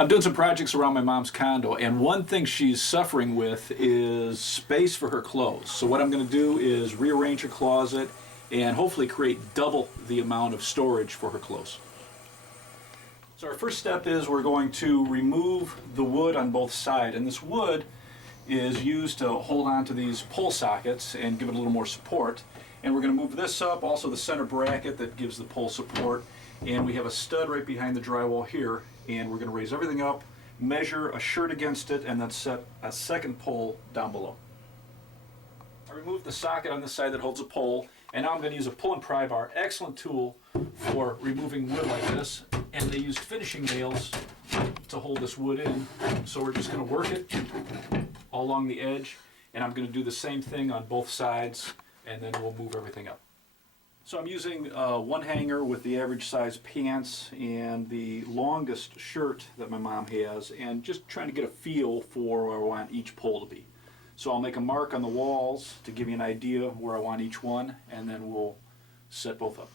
I'm doing some projects around my mom's condo, and one thing she's suffering with is space for her clothes. So what I'm going to do is rearrange her closet and hopefully create double the amount of storage for her clothes. So our first step is we're going to remove the wood on both sides, and this wood is used to hold on to these pole sockets and give it a little more support. And we're going to move this up, also the center bracket that gives the pole support, and we have a stud right behind the drywall here, and we're going to raise everything up, measure a shirt against it, and then set a second pole down below. I removed the socket on this side that holds a pole, and now I'm going to use a pull and pry bar. Excellent tool for removing wood like this, and they used finishing nails to hold this wood in. So we're just going to work it all along the edge, and I'm going to do the same thing on both sides, and then we'll move everything up. So I'm using one hanger with the average size pants and the longest shirt that my mom has, and just trying to get a feel for where I want each pole to be. So I'll make a mark on the walls to give you an idea where I want each one, and then we'll set both up.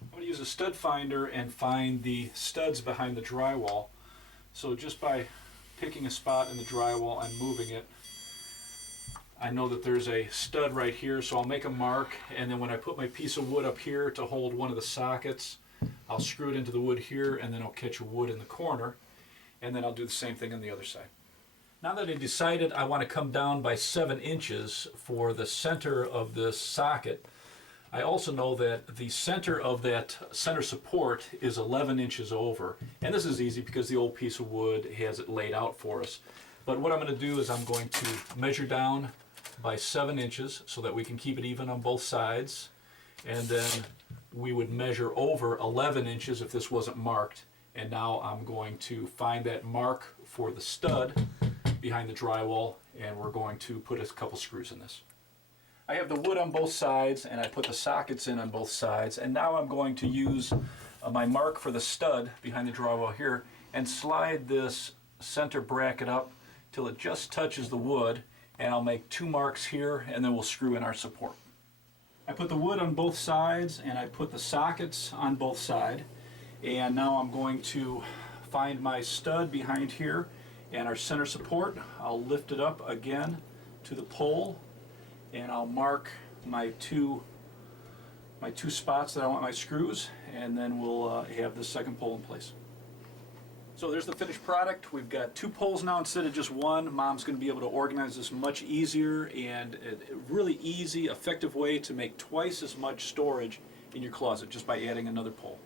I'm going to use a stud finder and find the studs behind the drywall. So just by picking a spot in the drywall and moving it, I know that there's a stud right here, so I'll make a mark, and then when I put my piece of wood up here to hold one of the sockets, I'll screw it into the wood here, and then I'll catch a wood in the corner, and then I'll do the same thing on the other side. Now that I decided I want to come down by 7 inches for the center of this socket, I also know that the center of that center support is 11 inches over, and this is easy because the old piece of wood has it laid out for us. But what I'm going to do is I'm going to measure down by 7 inches so that we can keep it even on both sides, and then we would measure over 11 inches if this wasn't marked. And now I'm going to find that mark for the stud behind the drywall, and we're going to put a couple screws in this. I have the wood on both sides, and I put the sockets in on both sides, and now I'm going to use my mark for the stud behind the drywall here and slide this center bracket up till it just touches the wood, and I'll make 2 marks here, and then we'll screw in our support. I put the wood on both sides, and I put the sockets on both sides, and now I'm going to find my stud behind here and our center support. I'll lift it up again to the pole, and I'll mark my two spots that I want my screws, and then we'll have the second pole in place. So there's the finished product. We've got 2 poles now instead of just one. Mom's going to be able to organize this much easier, and a really easy, effective way to make twice as much storage in your closet just by adding another pole.